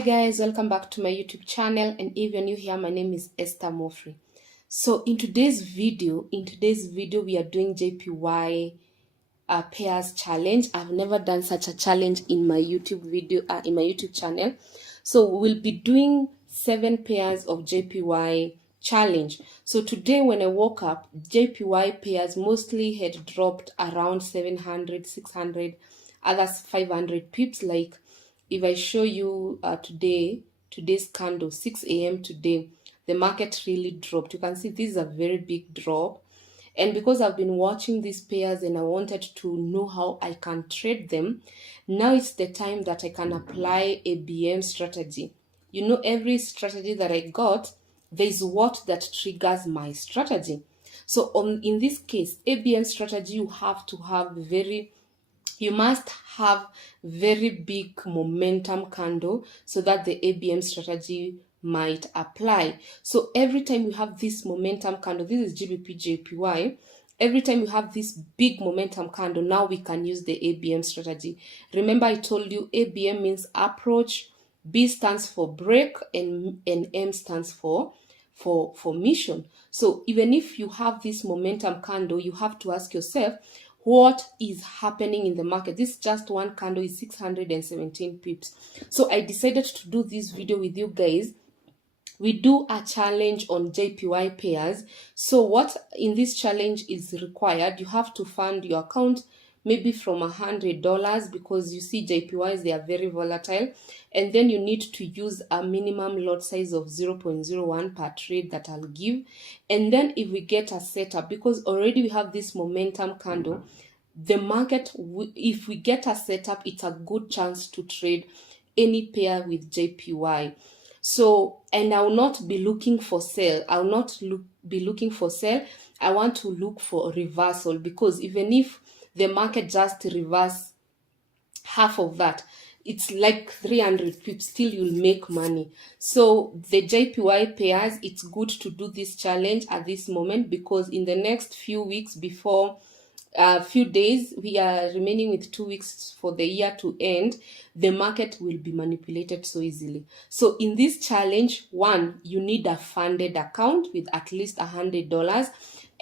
Hi guys, welcome back to my YouTube channel, and if you're new here, my name is Esther Mofri. So in today's video we are doing JPY pairs challenge. I've never done such a challenge in my YouTube channel. So we'll be doing 7 pairs of JPY challenge. So today when I woke up, JPY pairs mostly had dropped around 700, 600, others 500 pips. Like if I show you today's candle, 6 a.m. today, the market really dropped. You can see this is a very big drop. And because I've been watching these pairs and I wanted to know how I can trade them, now it's the time that I can apply a BM strategy. You know, every strategy that I got, there's what that triggers my strategy. So in this case, ABM strategy, you must have very big momentum candle so that the ABM strategy might apply. So every time you have this momentum candle, this is GBP JPY, every time you have this big momentum candle, now we can use the ABM strategy. Remember I told you ABM means approach, B stands for break, and M stands for mission. So even if you have this momentum candle, you have to ask yourself, what is happening in the market? This just one candle is 617 pips. So I decided to do this video with you guys. We do a challenge on JPY pairs. So what in this challenge is required, you have to fund your account maybe from $100, because you see JPYs, they are very volatile, and then you need to use a minimum lot size of 0.01 per trade that I'll give. And then if we get a setup, because already we have this momentum candle, the market, if we get a setup, it's a good chance to trade any pair with JPY. So, and I will not be looking for sell. I will not be looking for sell. I want to look for reversal, because even if the market just reverse half of that, it's like 300 pips, still you'll make money. So the JPY pairs, it's good to do this challenge at this moment, because in the next few weeks, before few days, we are remaining with 2 weeks for the year to end, the market will be manipulated so easily. So in this challenge, one, you need a funded account with at least $100,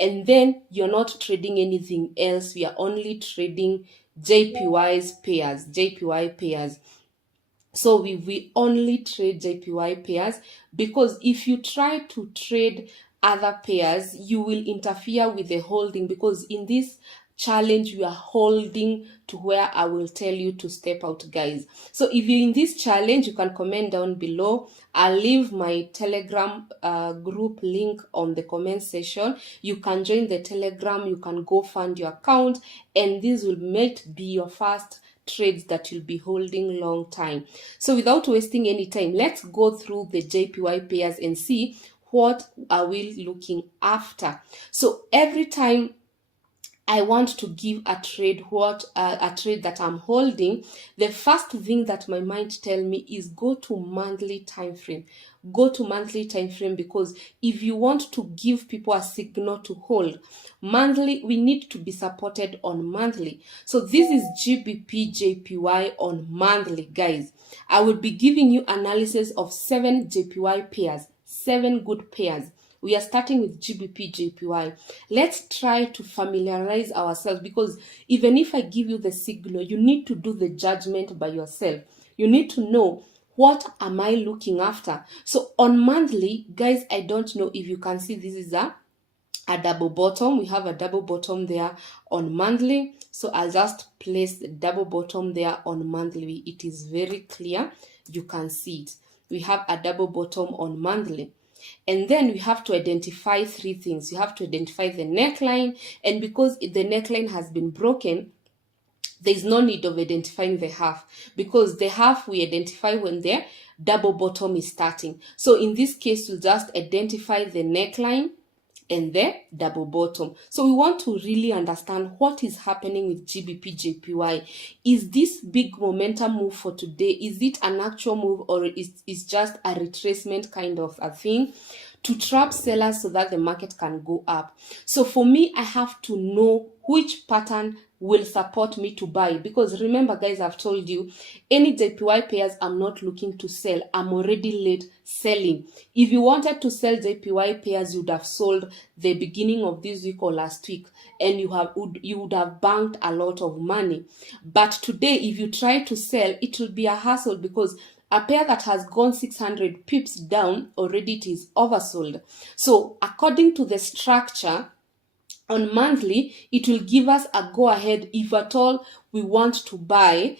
and then you're not trading anything else. We are only trading JPY pairs. So we only trade JPY pairs, because if you try to trade other pairs, you will interfere with the holding, because in this challenge you are holding to where I will tell you to step out, guys. So if you're in this challenge, you can comment down below. I'll leave my Telegram group link on the comment section. You can join the Telegram, you can go fund your account, and this will be your first trades that you'll be holding long time. So without wasting any time, let's go through the JPY pairs and see what are we looking after. So every time I want to give a trade, a trade that I'm holding, the first thing that my mind tell me is go to monthly time frame. Go to monthly time frame, because if you want to give people a signal to hold monthly, we need to be supported on monthly. So this is GBP JPY on monthly, guys. I will be giving you analysis of 7 JPY pairs, 7 good pairs. We are starting with GBP JPY. Let's try to familiarize ourselves, because even if I give you the signal, you need to do the judgment by yourself. You need to know, what am I looking after? So on monthly, guys, I don't know if you can see, this is a double bottom. We have a double bottom there on monthly. So I'll just place the double bottom there on monthly. It is very clear. You can see it. We have a double bottom on monthly. And then we have to identify 3 things. You have to identify the neckline, and because the neckline has been broken, there is no need of identifying the half, because the half we identify when the double bottom is starting. So in this case, we'll just identify the neckline and the double bottom. So we want to really understand what is happening with GBP JPY. Is this big momentum move for today? Is it an actual move, or is just a retracement kind of a thing to trap sellers so that the market can go up? So for me, I have to know which pattern will support me to buy. Because remember, guys, I've told you, any JPY pairs I'm not looking to sell, I'm already late selling. If you wanted to sell JPY pairs, you'd have sold the beginning of this week or last week, and you would have banked a lot of money. But today, if you try to sell, it will be a hassle, because a pair that has gone 600 pips down, already it is oversold. So according to the structure, on monthly, it will give us a go ahead. If at all we want to buy,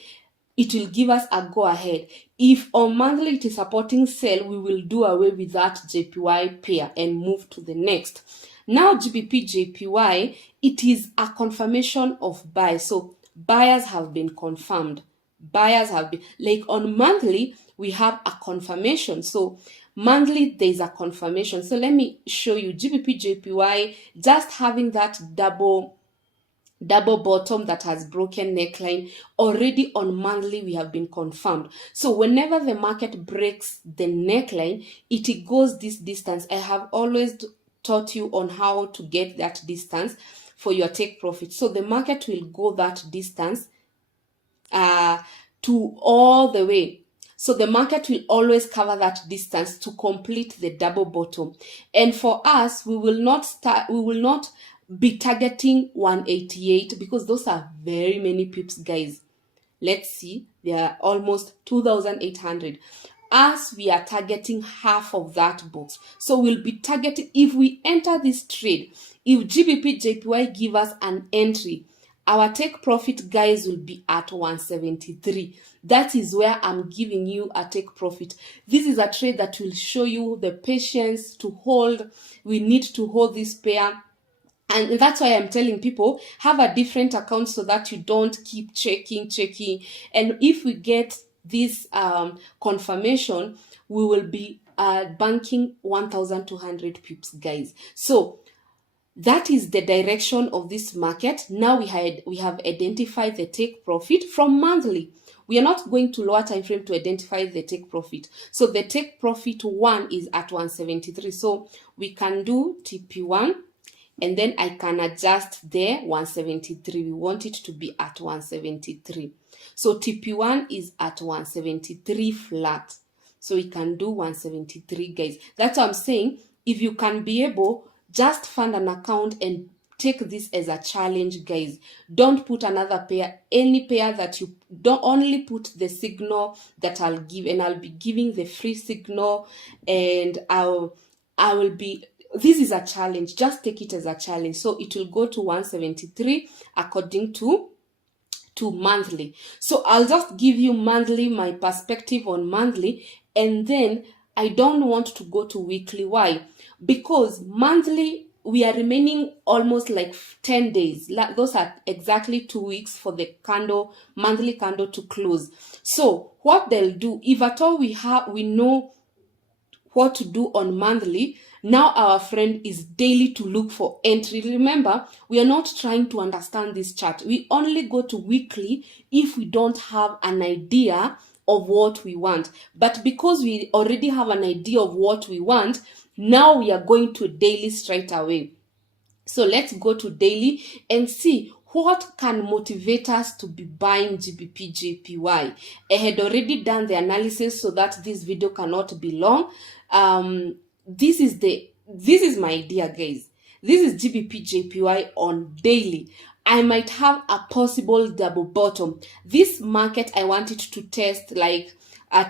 it will give us a go ahead. If on monthly it is supporting sell, we will do away with that JPY pair and move to the next. Now GBP JPY, it is a confirmation of buy. So buyers have been confirmed. Buyers have been, like on monthly, we have a confirmation. So monthly, there's a confirmation. So let me show you GBP JPY just having that double bottom that has broken neckline. Already on monthly, we have been confirmed. So whenever the market breaks the neckline, it goes this distance. I have always taught you on how to get that distance for your take profit. So the market will go that distance to all the way. So the market will always cover that distance to complete the double bottom. And for us, we will not be targeting 188, because those are very many pips, guys. Let's see, there are almost 2,800. As we are targeting half of that box. So we'll be targeting, if we enter this trade, if GBP JPY give us an entry, our take profit, guys, will be at 173. That is where I'm giving you a take profit. This is a trade that will show you the patience to hold. We need to hold this pair. And that's why I'm telling people, have a different account so that you don't keep checking. And if we get this confirmation, we will be banking 1,200 pips, guys. So that is the direction of this market. Now we have identified the take profit from monthly. We are not going to lower time frame to identify the take profit. So the take profit 1 is at 173. So we can do TP1, and then I can adjust there 173. We want it to be at 173. So TP1 is at 173 flat. So we can do 173, guys. That's what I'm saying. If you can be able, just fund an account and take this as a challenge, guys. Don't put another pair, any pair that you don't, only put the signal that I'll give, and I'll be giving the free signal, and I will be, this is a challenge. Just take it as a challenge. So it will go to 173 according to monthly. So I'll just give you monthly, my perspective on monthly, and then I don't want to go to weekly. Why? Because monthly, we are remaining almost like 10 days. Those are exactly 2 weeks for the candle, monthly candle to close. So what they'll do, if at all we know what to do on monthly, now our friend is daily to look for entry. Remember, we are not trying to understand this chart. We only go to weekly if we don't have an idea of what we want. But because we already have an idea of what we want, now we are going to daily straight away. So let's go to daily and see what can motivate us to be buying GBP JPY. I had already done the analysis so that this video cannot be long. This is my idea, guys. This is GBP JPY on daily. I might have a possible double bottom. This market, I want it to test like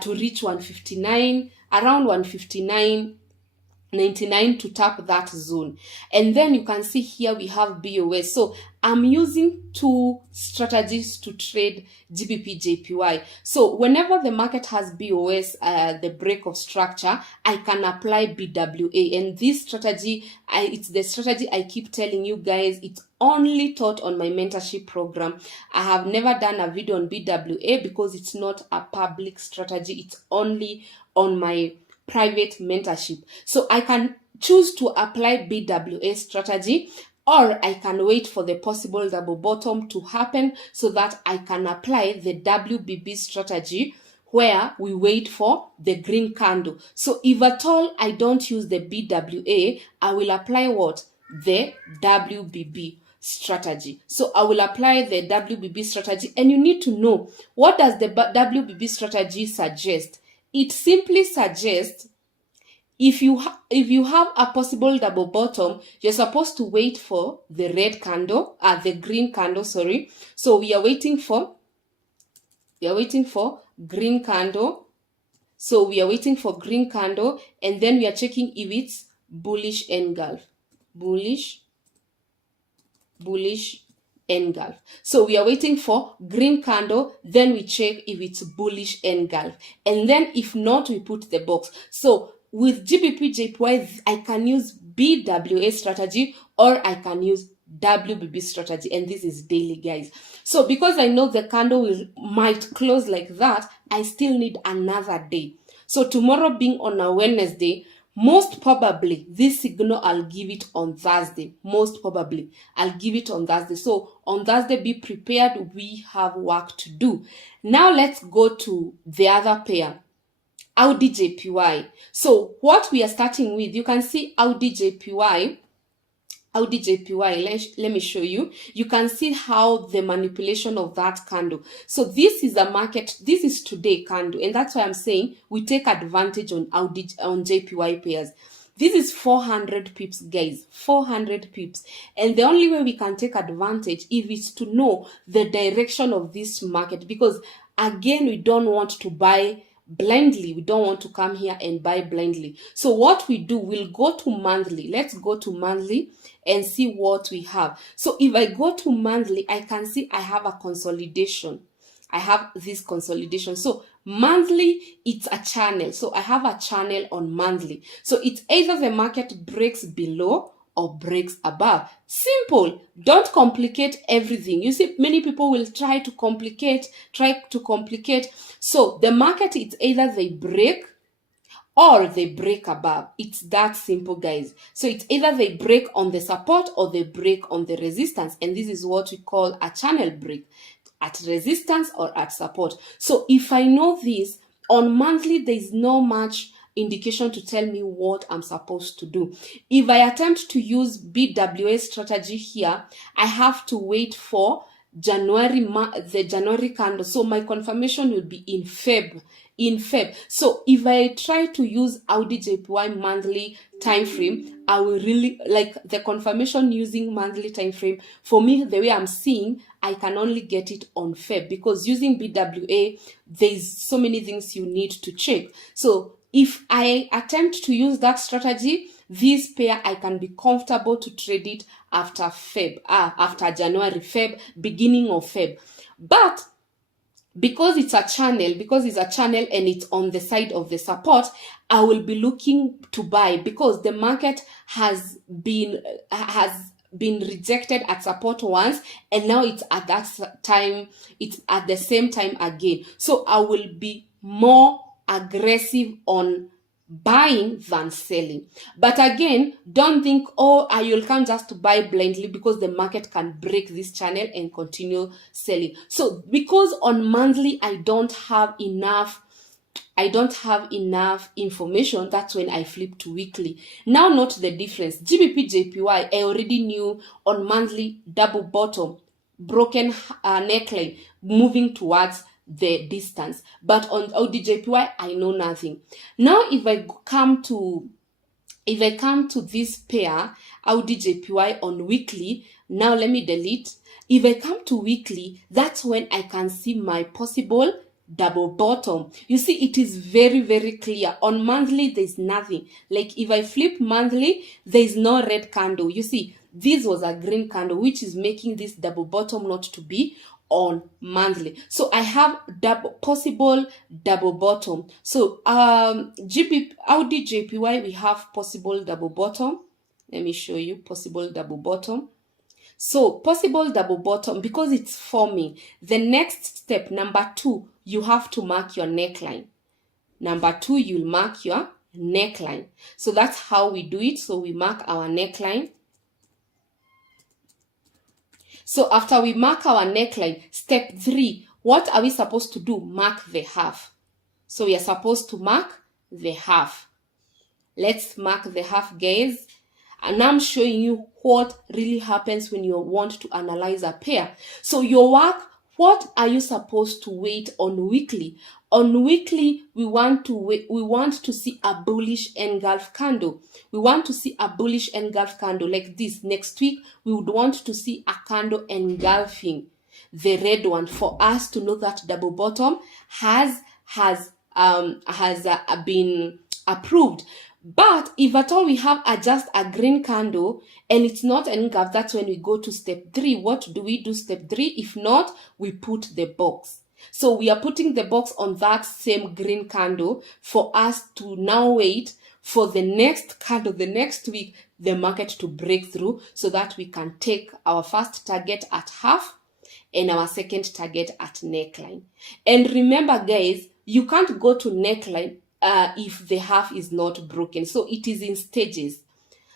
to reach 159, around 159.99 to tap that zone. And then you can see here we have BOS. So I'm using two strategies to trade GBP JPY. So whenever the market has BOS, the break of structure, I can apply BWA. And this strategy, it's the strategy I keep telling you guys, it's only taught on my mentorship program. I have never done a video on BWA because it's not a public strategy. It's only on my private mentorship. So I can choose to apply BWA strategy, or I can wait for the possible double bottom to happen so that I can apply the WBB strategy, where we wait for the green candle. So if at all I don't use the BWA, I will apply what? The WBB. strategy. So I will apply the WBB strategy, and you need to know, what does the WBB strategy suggest? It simply suggests, if you have a possible double bottom, you're supposed to wait for the red candle, the green candle, sorry. So we are waiting for green candle. So we are waiting for green candle, and then we are checking if it's bullish engulf. Bullish engulf. So we are waiting for green candle, then we check if it's bullish engulf, and then if not, we put the box. So with GBP JPY, I can use BWA strategy, or I can use WBB strategy, and this is daily, guys. So because I know the candle might close like that, I still need another day. So tomorrow being on a Wednesday, most probably this signal I'll give it on Thursday. Most probably I'll give it on Thursday. So on Thursday, be prepared. We have work to do. Now let's go to the other pair, Audi JPY. So what we are starting with, you can see Audi JPY. Let me show you. You can see how the manipulation of that candle. So this is a market, this is today candle, and that's why I'm saying we take advantage on JPY pairs. This is 400 pips, guys, 400 pips. And the only way we can take advantage is to know the direction of this market, because again, we don't want to buy blindly. We don't want to come here and buy blindly. So what we do, we'll go to monthly. Let's go to monthly and see what we have. So if I go to monthly, I can see I have a consolidation. I have this consolidation. So monthly, it's a channel. So I have a channel on monthly. So it's either the market breaks below or breaks above. Simple. Don't complicate everything. You see, many people will try to complicate. So the market, it's either they break or they break above. It's that simple, guys. So it's either they break on the support or they break on the resistance. And this is what we call a channel break, at resistance or at support. So if I know this, on monthly, there is no much indication to tell me what I'm supposed to do. If I attempt to use BWA strategy here, I have to wait for the January candle. So my confirmation will be in Feb. So if I try to use Audi JPY monthly time frame, I will really like the confirmation using monthly time frame. For me, the way I'm seeing, I can only get it on Feb, because using BWA, there's so many things you need to check. So if I attempt to use that strategy, this pair, I can be comfortable to trade it after January, Feb, beginning of Feb. But because it's a channel, and it's on the side of the support, I will be looking to buy, because the market has been rejected at support once, and now it's at that time, it's at the same time again. So I will be more aggressive on buying than selling. But again, don't think, you'll come just to buy blindly, because the market can break this channel and continue selling. So because on monthly I don't have enough information, that's when I flip to weekly. Now note the difference. GBP JPY, I already knew on monthly double bottom, broken neckline, moving towards the distance. But on Audi JPY, I know nothing. Now if I come to this pair, Audi JPY on weekly, now let me delete. If I come to weekly, that's when I can see my possible double bottom. You see, it is very, very clear. On monthly, there's nothing. Like if I flip monthly, there's no red candle. You see, this was a green candle, which is making this double bottom not to be on monthly. So I have possible double bottom. So Audi JPY, we have possible double bottom. Let me show you possible double bottom. So possible double bottom, because it's forming, the next step, number 2, you have to mark your neckline. Number 2, you'll mark your neckline. So that's how we do it. So we mark our neckline. So after we mark our neckline, step 3, what are we supposed to do? Mark the half. So we are supposed to mark the half. Let's mark the half, guys. And I'm showing you what really happens when you want to analyze a pair. So your work, what are you supposed to wait on weekly? On weekly, we want to see a bullish engulf candle. We want to see a bullish engulf candle like this. Next week, we would want to see a candle engulfing the red one for us to know that double bottom has been approved. But if at all we have just a green candle and it's not an engulf, that's when we go to step 3. What do we do step 3? If not, we put the box. So we are putting the box on that same green candle for us to now wait for the next candle, the next week, the market to break through so that we can take our first target at half and our second target at neckline. And remember, guys, you can't go to neckline if the half is not broken. So it is in stages.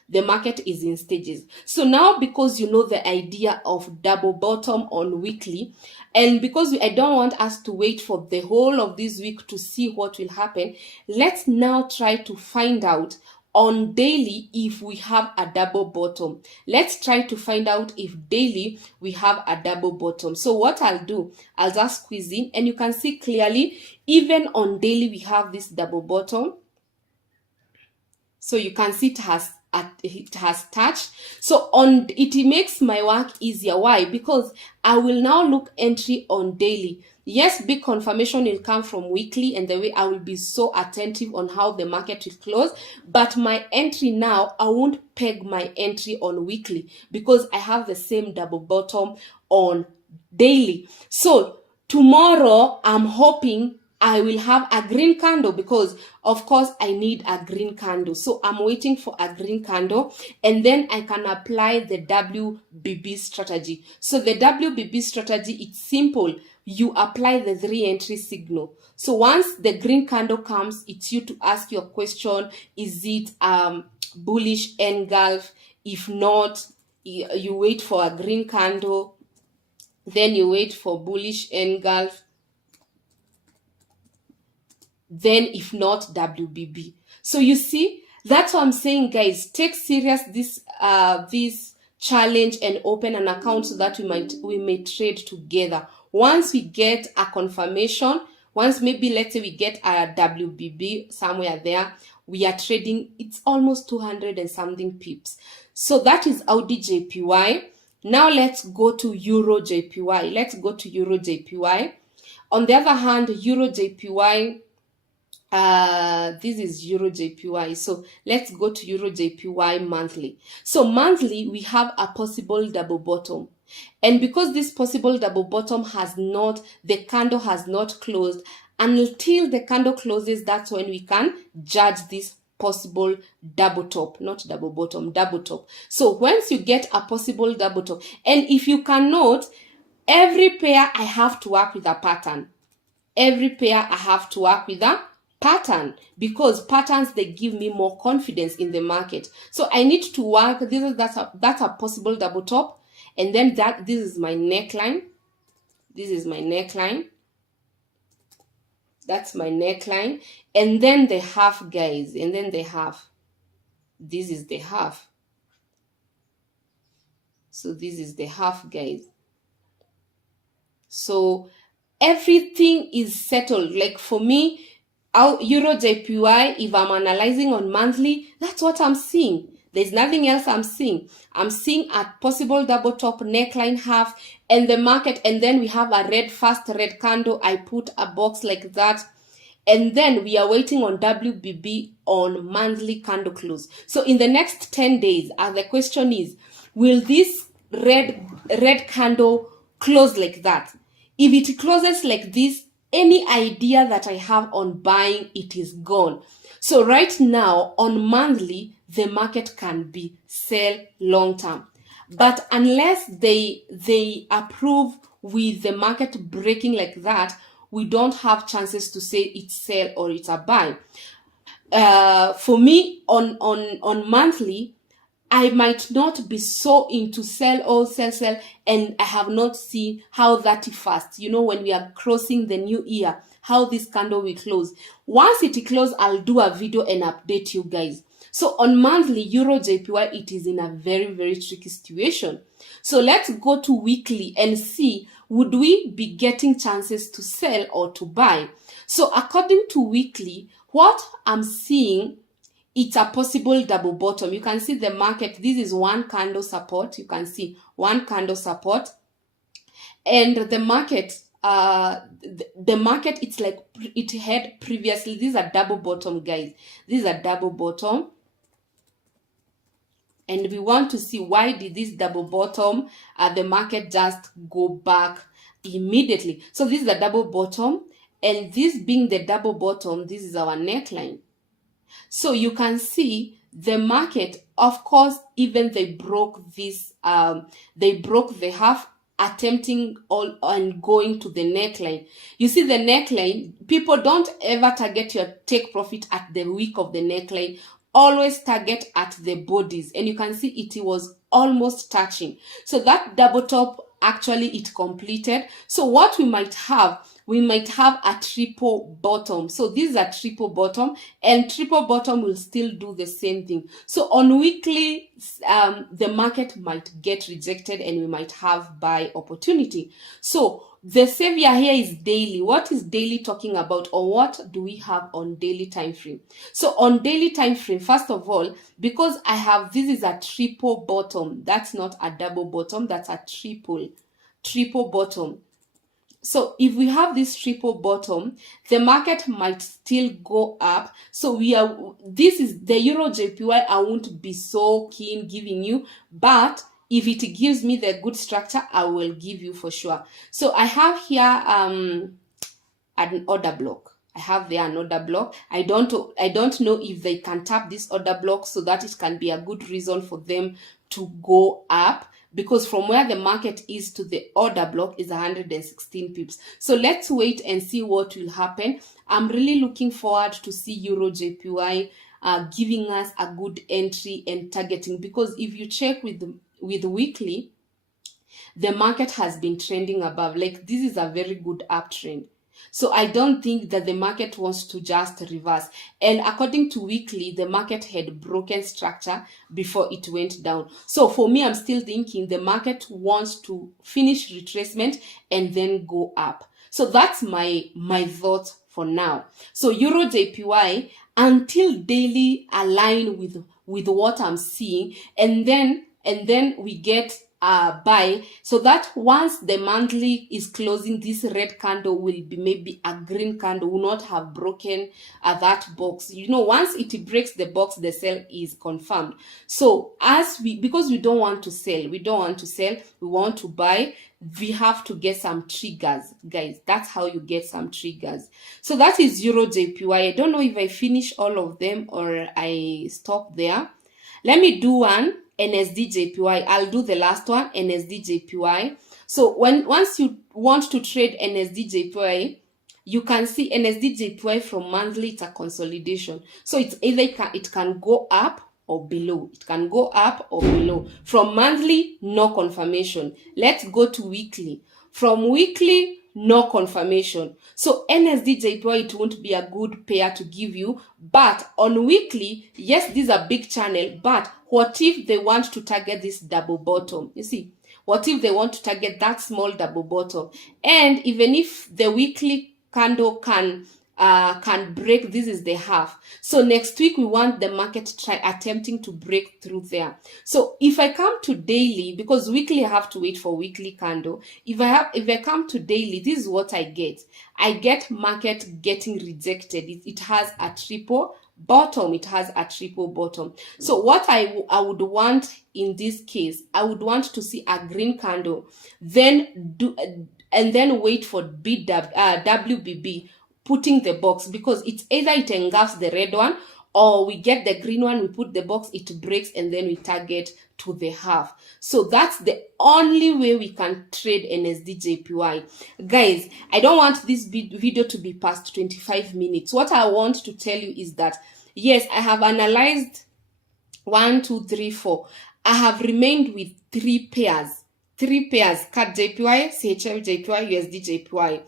The market is in stages. So now, because you know the idea of double bottom on weekly, and because I don't want us to wait for the whole of this week to see what will happen, let's now try to find out on daily if we have a double bottom. Let's try to find out if daily we have a double bottom. So what I'll do, I'll just squeeze in, and you can see clearly, even on daily we have this double bottom. So you can see it has touched. So it makes my work easier. Why? Because I will now look entry on daily. Yes, big confirmation will come from weekly, and the way I will be so attentive on how the market will close. But my entry now, I won't peg my entry on weekly because I have the same double bottom on daily. So tomorrow, I'm hoping I will have a green candle because, of course, I need a green candle. So I'm waiting for a green candle, and then I can apply the WBB strategy. So the WBB strategy, it's simple. You apply the 3 entry signal. So once the green candle comes, it's you to ask your question, is it bullish engulf? If not, you wait for a green candle, then you wait for bullish engulf, then if not, WBB. So you see, that's what I'm saying, guys. Take serious this challenge and open an account so that we may trade together. Once we get a confirmation, once maybe let's say we get a WBB somewhere there, we are trading, it's almost 200 and something pips. So that is Audi JPY. Now let's go to Euro JPY. Let's go to Euro JPY. On the other hand, Euro JPY, this is Euro JPY. So let's go to Euro JPY monthly. So monthly, we have a possible double bottom. And because this possible double bottom the candle has not closed, until the candle closes, that's when we can judge this possible double top, not double bottom, double top. So once you get a possible double top, and if you can note, every pair I have to work with a pattern. Every pair I have to work with a pattern, because patterns, they give me more confidence in the market. So I need to work, that's a possible double top, and then this is my neckline. This is my neckline. That's my neckline. And then the half, guys, and then the half. This is the half. So this is the half, guys. So everything is settled. Like for me, Euro JPY, if I'm analyzing on monthly, that's what I'm seeing. There's nothing else I'm seeing. I'm seeing a possible double top, neckline, half, and the market, and then we have a fast red candle. I put a box like that. And then we are waiting on WBB on monthly candle close. So in the next 10 days, the question is, will this red candle close like that? If it closes like this, any idea that I have on buying, it is gone. So right now, on monthly, the market can be sell long term. But unless they approve with the market breaking like that, we don't have chances to say it's sell or it's a buy. For me, on monthly, I might not be so into sell or sell, and I have not seen how that fast, when we are crossing the new year, how this candle will close. Once it closes, I'll do a video and update you guys. So on monthly Euro JPY, it is in a very, very tricky situation. So let's go to weekly and see, would we be getting chances to sell or to buy? So according to weekly, what I'm seeing, it's a possible double bottom. You can see the market, this is one candle support. You can see one candle support, and the market, the market, it's like it had previously, this is a double bottom, guys. This is a double bottom, and we want to see why did this double bottom, the market just go back immediately. So this is a double bottom, and this being the double bottom, this is our neckline. So you can see the market, of course, even they broke this, they broke the half, attempting all and going to the neckline. You see the neckline, people don't ever target your take profit at the wick of the neckline, always target at the bodies, and you can see it was almost touching. So that double top, actually it completed. So what we might have a triple bottom. So this is a triple bottom, and triple bottom will still do the same thing. So on weekly, the market might get rejected and we might have buy opportunity. So the savior here is daily. What is daily talking about, or what do we have on daily time frame? So on daily time frame, first of all, because I have, this is a triple bottom, that's not a double bottom, that's a triple bottom. So if we have this triple bottom, the market might still go up. So this is the Euro JPY. I won't be so keen giving you, but if it gives me the good structure, I will give you for sure. So I have here an order block. I have there an order block. I don't know if they can tap this order block so that it can be a good reason for them to go up, because from where the market is to the order block is 116 pips. So let's wait and see what will happen. I'm really looking forward to see Euro JPY giving us a good entry and targeting, because if you check with weekly, the market has been trending above. Like, this is a very good uptrend. So I don't think that the market wants to just reverse. And according to weekly, the market had broken structure before it went down. So for me, I'm still thinking the market wants to finish retracement and then go up. So that's my thought for now. So Euro JPY, until daily align with what I'm seeing, and then we get buy, so that once the monthly is closing, this red candle will be maybe a green candle, will not have broken that box. You know, once it breaks the box, the sell is confirmed. So because we don't want to sell, we want to buy, we have to get some triggers, guys. That's how you get some triggers. So that is Euro JPY. I don't know if I finish all of them or I stop there. Let me do one. NSD JPY. I'll do the last one, NSD JPY. So once you want to trade NSD JPY, you can see NSD JPY from monthly, it's a consolidation. So it's either it can go up or below. It can go up or below. From monthly, no confirmation. Let's go to weekly. From weekly, no confirmation. So NSD JPY, it won't be a good pair to give you. But on weekly, yes, this is a big channel, but what if they want to target this double bottom? You see, what if they want to target that small double bottom? And even if the weekly candle can break, this is the half. So next week we want the market attempting to break through there. So if I come to daily, because weekly I have to wait for weekly candle. If I come to daily, this is what I get. I get market getting rejected. It has a triple bottom. It has a triple bottom. So what I would want in this case, I would want to see a green candle, then wait for WBB putting the box, because it's either it engulfs the red one or we get the green one, we put the box, it breaks, and then we target to the half. So that's the only way we can trade NSD JPY. Guys, I don't want this video to be past 25 minutes. What I want to tell you is that, yes, I have analyzed 1, 2, 3, 4. I have remained with 3 pairs. 3 pairs, CAD JPY, CHF JPY, USD JPY.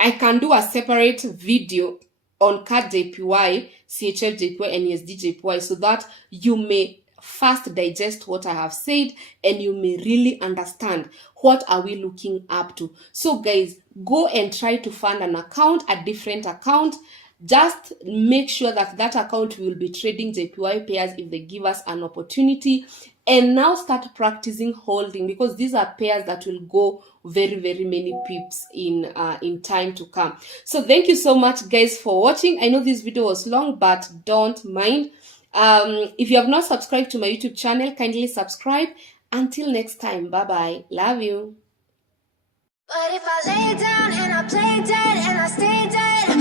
I can do a separate video on CAD JPY, CHF JPY, and USD JPY, so that you may fast digest what I have said and you may really understand what are we looking up to. So guys, go and try to fund an account, a different account. Just make sure that that account will be trading JPY pairs if they give us an opportunity, and now start practicing holding, because these are pairs that will go very many pips in time to come. So thank you so much guys for watching. I know this video was long, but don't mind. If you have not subscribed to my YouTube channel, kindly subscribe. Until next time, bye bye, love you. But if I lay down and I play dead and I stay dead,